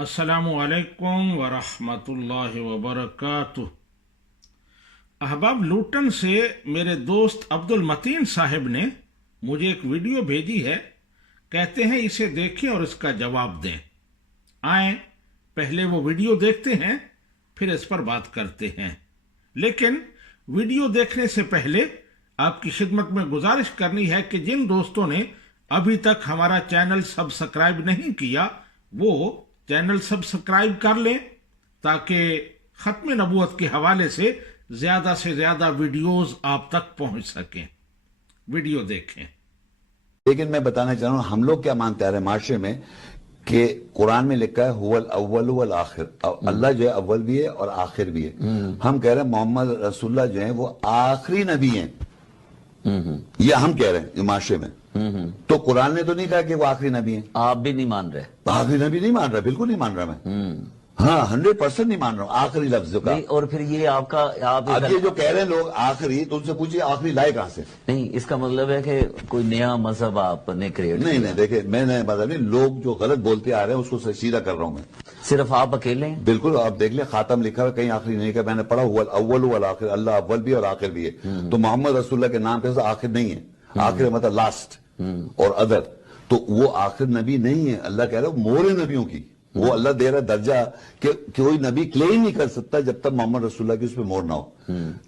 السلام علیکم ورحمۃ اللہ وبرکاتہ۔ احباب، لوٹن سے میرے دوست عبد المتین صاحب نے مجھے ایک ویڈیو بھیجی ہے، کہتے ہیں اسے دیکھیں اور اس کا جواب دیں۔ آئیں پہلے وہ ویڈیو دیکھتے ہیں، پھر اس پر بات کرتے ہیں۔ لیکن ویڈیو دیکھنے سے پہلے آپ کی خدمت میں گزارش کرنی ہے کہ جن دوستوں نے ابھی تک ہمارا چینل سبسکرائب نہیں کیا وہ چینل سبسکرائب کر لیں تاکہ ختم نبوت کے حوالے سے زیادہ ویڈیوز آپ تک پہنچ سکیں۔ ویڈیو دیکھیں۔ لیکن میں بتانا چاہ رہا ہوں ہم لوگ کیا مانتے ہیں معاشرے میں کہ قرآن میں لکھا ہے هو الاول والآخر، اللہ جو ہے اول بھی ہے اور آخر بھی ہے۔ ہم کہہ رہے ہیں محمد رسول اللہ جو ہیں وہ آخری نبی ہیں، یہ ہم کہہ رہے ہیں معاشرے میں۔ تو قرآن نے تو نہیں کہا کہ وہ آخری نبی ہیں۔ آپ بھی نہیں مان رہے؟ آخری نبی نہیں مان رہا، بالکل نہیں مان رہا میں، ہاں 100% نہیں مان رہا ہوں آخری لفظ کا۔ اور پھر یہ آپ کا اب یہ جو کہہ رہے ہیں لوگ آخری، تو ان سے پوچھئے آخری لائے کہاں سے؟ نہیں، اس کا مطلب ہے کہ کوئی نیا مذہب آپ نے کریٹ نہیں نہیں، دیکھیں میں نے مطلب نہیں، لوگ جو غلط بولتے آ رہے ہیں اس کو سیدھا کر رہا ہوں میں۔ صرف آپ اکیلے ہیں؟ بالکل، آپ دیکھ لیں خاتم لکھا ہے، کہیں آخری نہیں، کہ میں نے پڑھا هو الاول والآخر، اللہ اول بھی اور آخر بھی ہے۔ تو محمد رسول اللہ کے نام پہ آخر نہیں ہے، آخر مطلب لاسٹ اور ادر، تو وہ آخر نبی نہیں ہے۔ اللہ کہہ رہا ہے مور نبیوں کی، وہ اللہ دے رہا درجہ کہ کوئی نبی کلیم نہیں کر سکتا جب تک محمد رسول اللہ کی اس پہ مور نہ ہو۔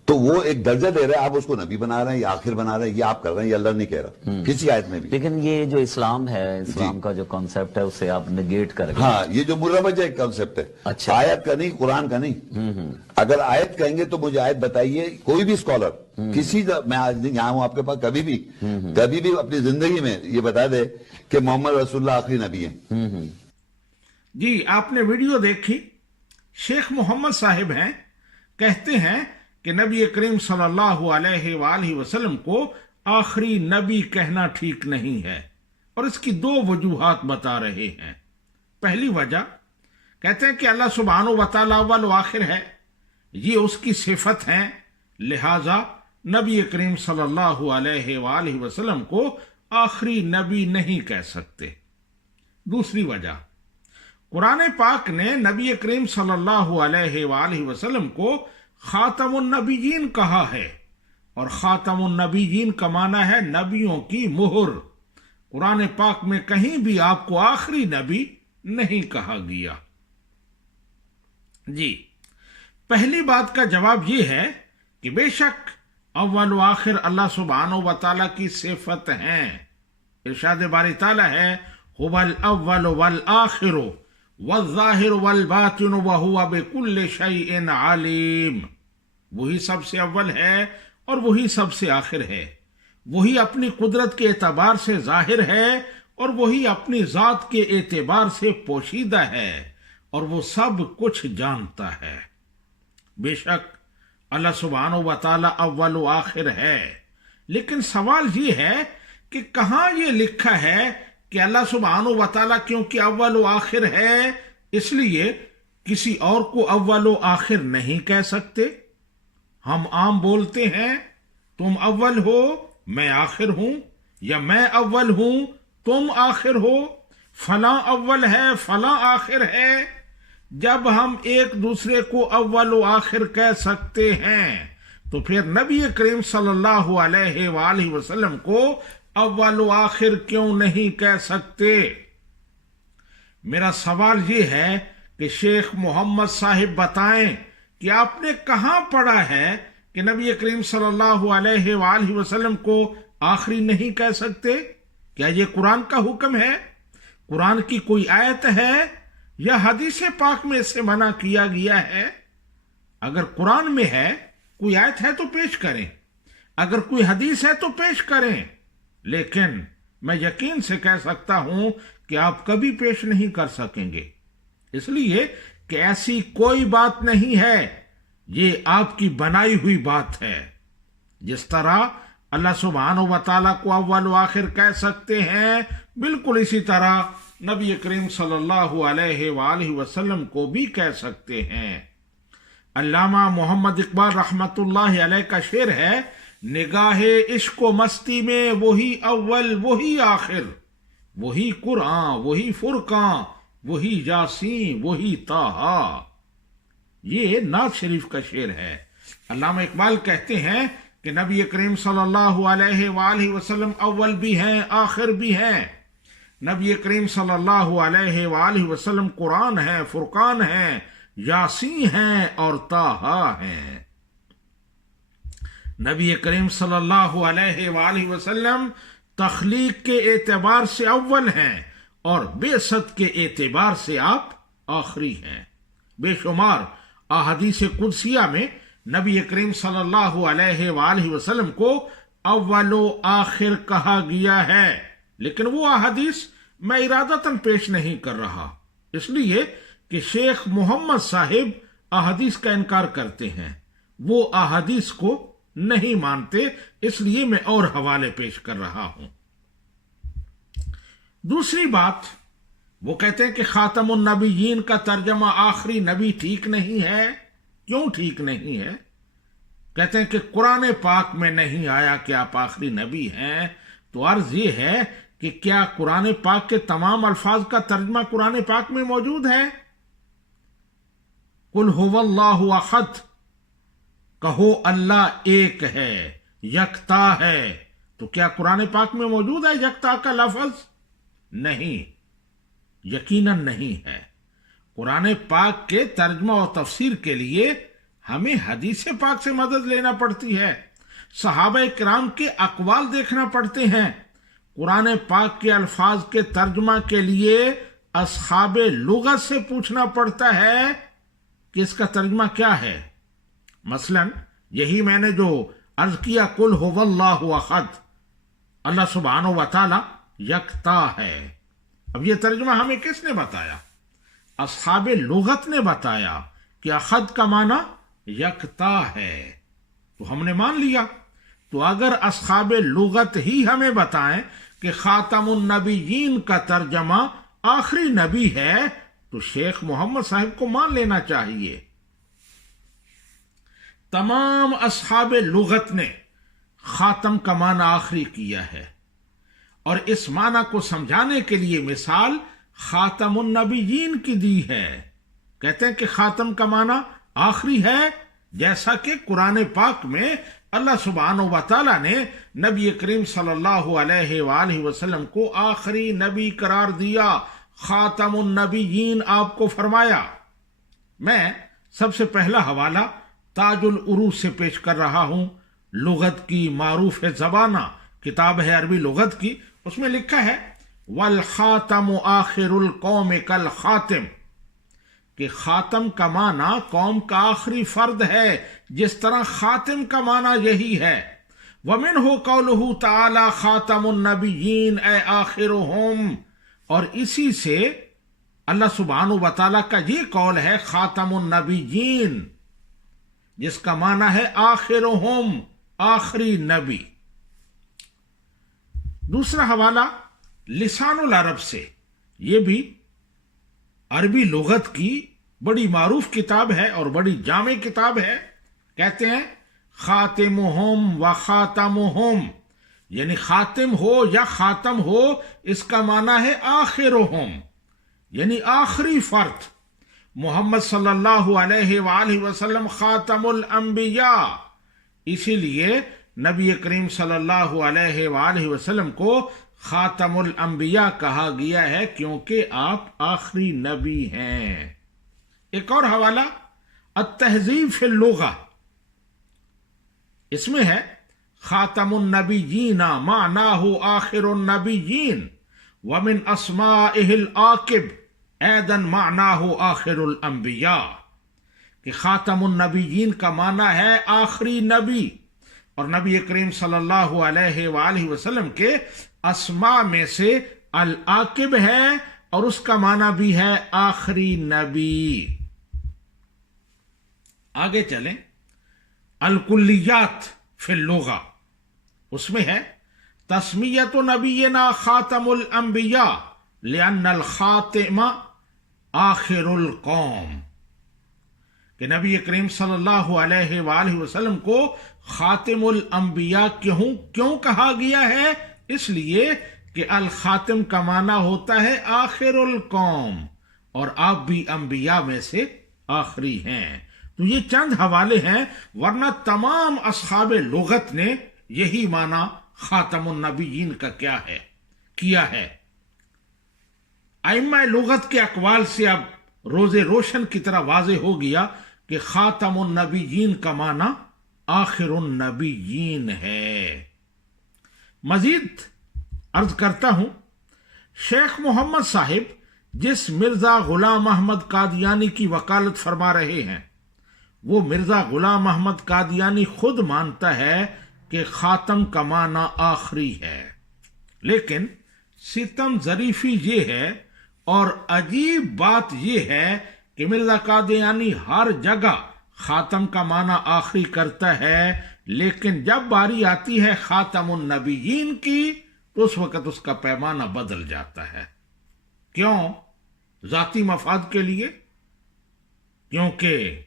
تو وہ ایک درجہ دے رہا ہے، آپ اس کو نبی بنا رہے ہیں یا آخر بنا رہے ہیں، یہ آپ کر رہے ہیں، یہ اللہ نہیں کہہ رہا کسی آیت میں بھی۔ لیکن یہ جو اسلام ہے، اسلام کا جو کانسیپٹ ہے اسے آپ نگیٹ کر گئے۔ ہاں، یہ جو مروج ہے کانسیپٹ ہے، اچھا، آیت کا نہیں، قرآن کا نہیں۔ اگر آیت کہیں گے تو مجھے آیت بتائیے، کوئی بھی اسکالر کسی میں آج یہاں ہوں آپ کے پاس، کبھی بھی اپنی زندگی میں یہ بتا دے کہ محمد رسول اللہ آخری نبی ہیں۔ جی، آپ نے ویڈیو دیکھی۔ شیخ محمد صاحب ہیں، کہتے ہیں کہ نبی کریم صلی اللہ علیہ وآلہ وسلم کو آخری نبی کہنا ٹھیک نہیں ہے، اور اس کی دو وجوہات بتا رہے ہیں۔ پہلی وجہ کہتے ہیں کہ اللہ سبحانہ و تعالیٰ اول و آخر ہے، یہ اس کی صفت ہیں، لہذا نبی کریم صلی اللہ علیہ وآلہ وسلم کو آخری نبی نہیں کہہ سکتے۔ دوسری وجہ، قرآن پاک نے نبی کریم صلی اللہ علیہ وآلہ وسلم کو خاتم النبیین کہا ہے، اور خاتم النبیین کا معنی ہے نبیوں کی مہر۔ قرآن پاک میں کہیں بھی آپ کو آخری نبی نہیں کہا گیا۔ جی، پہلی بات کا جواب یہ ہے کہ بے شک اول و آخر اللہ سبحانہ و تعالیٰ کی صفت ہیں۔ ارشاد باری تعالیٰ ہے هو الاول والآخر والظاہر والباطن وہو بکل شیء علیم۔ وہی سب سے اول ہے اور وہی سب سے آخر ہے، وہی اپنی قدرت کے اعتبار سے ظاہر ہے اور وہی اپنی ذات کے اعتبار سے پوشیدہ ہے، اور وہ سب کچھ جانتا ہے۔ بے شک اللہ سبحانہ و تعالیٰ اول و آخر ہے، لیکن سوال یہ ہے کہ کہاں یہ لکھا ہے کہ اللہ سبحانہ و تعالیٰ کیونکہ اول و آخر ہے اس لیے کسی اور کو اول و آخر نہیں کہہ سکتے؟ ہم عام بولتے ہیں تم اول ہو میں آخر ہوں، یا میں اول ہوں تم آخر ہو، فلاں اول ہے فلاں آخر ہے۔ جب ہم ایک دوسرے کو اول و آخر کہہ سکتے ہیں تو پھر نبی کریم صلی اللہ علیہ وآلہ وسلم کو اول و آخر کیوں نہیں کہہ سکتے؟ میرا سوال یہ ہے کہ شیخ محمد صاحب بتائیں کہ آپ نے کہاں پڑھا ہے کہ نبی کریم صلی اللہ علیہ وآلہ وسلم کو آخری نہیں کہہ سکتے؟ کیا یہ قرآن کا حکم ہے؟ قرآن کی کوئی آیت ہے یا حدیث پاک میں اس سے منع کیا گیا ہے؟ اگر قرآن میں ہے، کوئی آیت ہے تو پیش کریں، اگر کوئی حدیث ہے تو پیش کریں، لیکن میں یقین سے کہہ سکتا ہوں کہ آپ کبھی پیش نہیں کر سکیں گے، اس لیے کہ ایسی کوئی بات نہیں ہے، یہ آپ کی بنائی ہوئی بات ہے۔ جس طرح اللہ سبحانہ و تعالیٰ کو اول و آخر کہہ سکتے ہیں، بالکل اسی طرح نبی کریم صلی اللہ علیہ وآلہ وسلم کو بھی کہہ سکتے ہیں۔ علامہ محمد اقبال رحمت اللہ علیہ کا شعر ہے، نگاہ عشق و مستی میں وہی اول وہی آخر، وہی قرآن وہی فرقان وہی یاسین، وہی طٰہٰ۔ یہ نعت شریف کا شعر ہے۔ علامہ اقبال کہتے ہیں کہ نبی کریم صلی اللہ علیہ وآلہ وسلم اول بھی ہیں، آخر بھی ہیں۔ نبی کریم صلی اللہ علیہ وآلہ وسلم قرآن ہیں، فرقان ہیں، یاسین ہیں اور طٰہٰ ہیں۔ نبی کریم صلی اللہ علیہ وآلہ وسلم تخلیق کے اعتبار سے اول ہیں اور بعثت کے اعتبار سے آپ آخری ہیں۔ بے شمار احادیث قدسیہ میں نبی کریم صلی اللہ علیہ وآلہ وسلم کو اول و آخر کہا گیا ہے، لیکن وہ احادیث میں ارادتاً پیش نہیں کر رہا، اس لیے کہ شیخ محمد صاحب احادیث کا انکار کرتے ہیں، وہ احادیث کو نہیں مانتے، اس لیے میں اور حوالے پیش کر رہا ہوں۔ دوسری بات، وہ کہتے ہیں کہ خاتم النبیین کا ترجمہ آخری نبی ٹھیک نہیں ہے۔ کیوں ٹھیک نہیں ہے؟ کہتے ہیں کہ قرآن پاک میں نہیں آیا کہ آپ آخری نبی ہیں۔ تو عرض یہ ہے کہ کیا قرآن پاک کے تمام الفاظ کا ترجمہ قرآن پاک میں موجود ہے؟ قل هو اللہ احد، کہو اللہ ایک ہے، یکتا ہے، تو کیا قرآن پاک میں موجود ہے یکتا کا لفظ؟ نہیں، یقیناً نہیں ہے۔ قرآن پاک کے ترجمہ و تفسیر کے لیے ہمیں حدیث پاک سے مدد لینا پڑتی ہے، صحابہ کرام کے اقوال دیکھنا پڑتے ہیں۔ قرآن پاک کے الفاظ کے ترجمہ کے لیے اصحاب لغت سے پوچھنا پڑتا ہے کہ اس کا ترجمہ کیا ہے۔ مثلا یہی میں نے جو عرض کیا قل هو اللہ احد، اللہ سبحانہ و تعالی یکتا ہے، اب یہ ترجمہ ہمیں کس نے بتایا؟ اصحاب لغت نے بتایا کہ احد کا معنی یکتا ہے، تو ہم نے مان لیا۔ تو اگر اصحاب لغت ہی ہمیں بتائیں کہ خاتم النبیین کا ترجمہ آخری نبی ہے، تو شیخ محمد صاحب کو مان لینا چاہیے۔ تمام اصحاب لغت نے خاتم کا معنی آخری کیا ہے، اور اس معنی کو سمجھانے کے لیے مثال خاتم النبیین کی دی ہے۔ کہتے ہیں کہ خاتم کا معنی آخری ہے، جیسا کہ قرآن پاک میں اللہ سبحانہ و تعالیٰ نے نبی کریم صلی اللہ علیہ وآلہ وسلم کو آخری نبی قرار دیا، خاتم النبیین آپ کو فرمایا۔ میں سب سے پہلا حوالہ تاج العروج سے پیش کر رہا ہوں، لغت کی معروف زبانہ کتاب ہے عربی لغت کی، اس میں لکھا ہے والخاتم آخر القوم کالخاتم، کہ خاتم کا معنی قوم کا آخری فرد ہے، جس طرح خاتم کا معنی یہی ہے۔ وَمِنْهُ قَوْلُهُ تَعَالَى خَاتَمُ النَّبِيِّينَ اے آخرهم، اور اسی سے اللہ سبحانہ و تعالیٰ کا یہ قول ہے خاتم النبیین، جس کا معنی ہے آخرهم، آخری نبی۔ دوسرا حوالہ لسان العرب سے، یہ بھی عربی لغت کی بڑی معروف کتاب ہے اور بڑی جامع کتاب ہے۔ کہتے ہیں خاتمہم و خاتمہم، یعنی خاتم ہو یا خاتم ہو، اس کا معنی ہے آخرہم، یعنی آخری فرد۔ محمد صلی اللہ علیہ وآلہ وسلم خاتم الانبیاء، اسی لیے نبی کریم صلی اللہ علیہ وآلہ وسلم کو خاتم الانبیاء کہا گیا ہے، کیونکہ آپ آخری نبی ہیں۔ ایک اور حوالہ التہذیب فی اللغہ، اس میں ہے خاتم النبیین معناہ آخر النبیین ومن اسمائہ العاقب ایضا معناہ آخر الانبیاء، کہ خاتم النبیین کا معنی ہے آخری نبی، اور نبی کریم صلی اللہ علیہ وآلہ وسلم کے اسماء میں سے العاقب ہے، اور اس کا معنی بھی ہے آخری نبی۔ آگے چلیں، الکلیات فی اللغہ، اس میں ہے تسمیت نبینا خاتم الانبیاء لأن الخاتم آخر القوم، کہ نبی کریم صلی اللہ علیہ وآلہ وسلم کو خاتم الانبیاء کیوں کہا گیا ہے؟ اس لیے کہ الخاتم کا معنی ہوتا ہے آخر القوم، اور آپ بھی انبیاء میں سے آخری ہیں۔ تو یہ چند حوالے ہیں، ورنہ تمام اصحاب لغت نے یہی معنی خاتم النبیین کا کیا ہے۔ ائمہ لغت کے اقوال سے اب روز روشن کی طرح واضح ہو گیا کہ خاتم النبیین کا معنی آخر النبیین ہے۔ مزید عرض کرتا ہوں، شیخ محمد صاحب جس مرزا غلام احمد قادیانی کی وکالت فرما رہے ہیں، وہ مرزا غلام احمد قادیانی خود مانتا ہے کہ خاتم کا معنی آخری ہے، لیکن ستم ظریفی یہ ہے اور عجیب بات یہ ہے کہ مرزا قادیانی ہر جگہ خاتم کا معنی آخری کرتا ہے، لیکن جب باری آتی ہے خاتم النبیین کی تو اس وقت اس کا پیمانہ بدل جاتا ہے۔ کیوں؟ ذاتی مفاد کے لیے، کیونکہ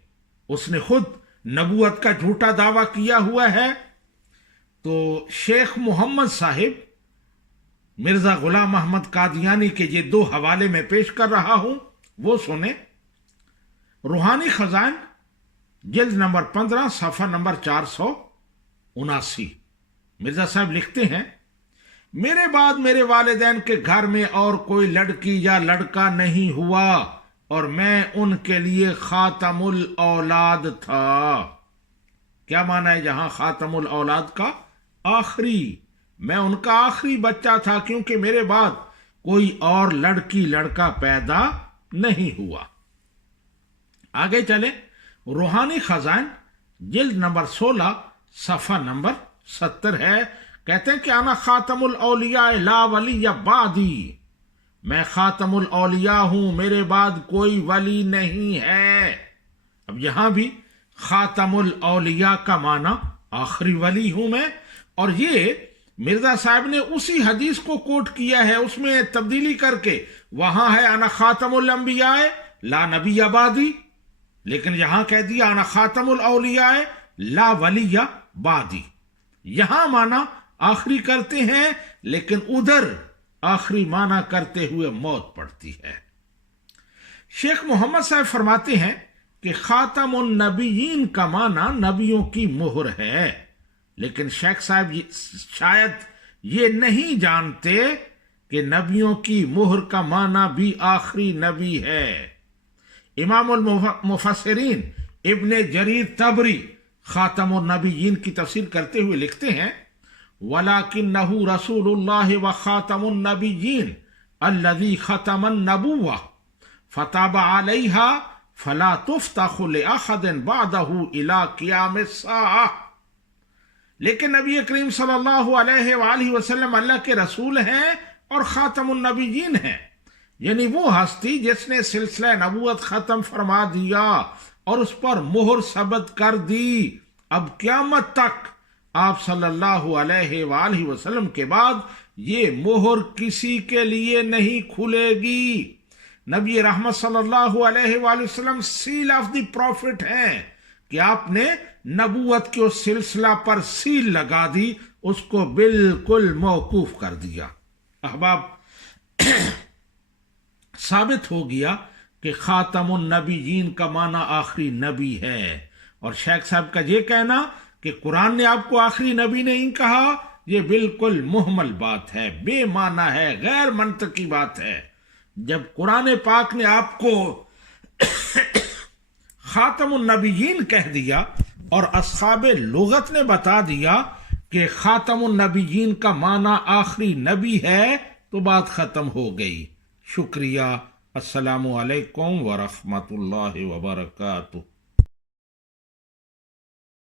اس نے خود نبوت کا جھوٹا دعویٰ کیا ہوا ہے۔ تو شیخ محمد صاحب مرزا غلام احمد قادیانی کے یہ دو حوالے میں پیش کر رہا ہوں، وہ سنیں۔ روحانی خزائن جلد نمبر 15 صفحہ نمبر 479، مرزا صاحب لکھتے ہیں، میرے بعد میرے والدین کے گھر میں اور کوئی لڑکی یا لڑکا نہیں ہوا اور میں ان کے لیے خاتم الاولاد تھا۔ کیا معنی ہے جہاں خاتم الاولاد کا؟ آخری، میں ان کا آخری بچہ تھا، کیونکہ میرے بعد کوئی اور لڑکی لڑکا پیدا نہیں ہوا۔ آگے چلیں، روحانی خزائن جلد نمبر 16 صفحہ نمبر 70 ہے، کہتے ہیں کہ انا خاتم الاولیاء لا ولی بعدی، میں خاتم الاولیاء ہوں، میرے بعد کوئی ولی نہیں ہے۔ اب یہاں بھی خاتم الاولیاء کا معنی آخری ولی ہوں میں، اور یہ مرزا صاحب نے اسی حدیث کو کوٹ کیا ہے، اس میں تبدیلی کر کے وہاں ہے انا خاتم الانبیاء لا نبی بعدی، لیکن یہاں کہہ دیا انا خاتم الاولیاء لا ولی بعدی۔ یہاں معنی آخری کرتے ہیں، لیکن ادھر آخری معنی کرتے ہوئے موت پڑتی ہے۔ شیخ محمد صاحب فرماتے ہیں کہ خاتم النبیین کا معنی نبیوں کی مہر ہے، لیکن شیخ صاحب شاید یہ نہیں جانتے کہ نبیوں کی مہر کا معنی بھی آخری نبی ہے۔ امام المفسرین ابن جریر طبری خاتم النبیین کی تفسیر کرتے ہوئے لکھتے ہیں، وَلَكِنَّهُ رَسُولُ اللَّهِ وَخَاتَمُ النَّبِيِّينَ الَّذِي خَتَمَ النَّبُوَّةَ فَتَابَ عَلَيْهَا فَلَا تُفْتَحُ لِأَحَدٍ بَعْدَهُ إِلَى قِيَامِ السَّاعَةِ، لیکن نبی کریم صلی اللہ علیہ وآلہ وسلم اللہ کے رسول ہیں اور خاتم النبیین ہیں، یعنی وہ ہستی جس نے سلسلہ نبوت ختم فرما دیا اور اس پر مہر ثبت کر دی۔ اب قیامت تک آپ صلی اللہ علیہ وآلہ وسلم کے بعد یہ مہر کسی کے لیے نہیں کھلے گی۔ نبی رحمت صلی اللہ علیہ وآلہ وسلم سیل آف دی پروفٹ ہیں کہ آپ نے نبوت کے اس سلسلہ پر سیل لگا دی، اس کو بالکل موقوف کر دیا۔ احباب، ثابت ہو گیا کہ خاتم النبیین کا معنی آخری نبی ہے، اور شیخ صاحب کا یہ کہنا کہ قرآن نے آپ کو آخری نبی نہیں کہا، یہ بالکل محمل بات ہے، بے معنی ہے، غیر منطقی بات ہے۔ جب قرآن پاک نے آپ کو خاتم النبیین کہہ دیا اور اصحاب لغت نے بتا دیا کہ خاتم النبیین کا معنی آخری نبی ہے، تو بات ختم ہو گئی۔ شکریہ۔ السلام علیکم ورحمۃ اللہ وبرکاتہ۔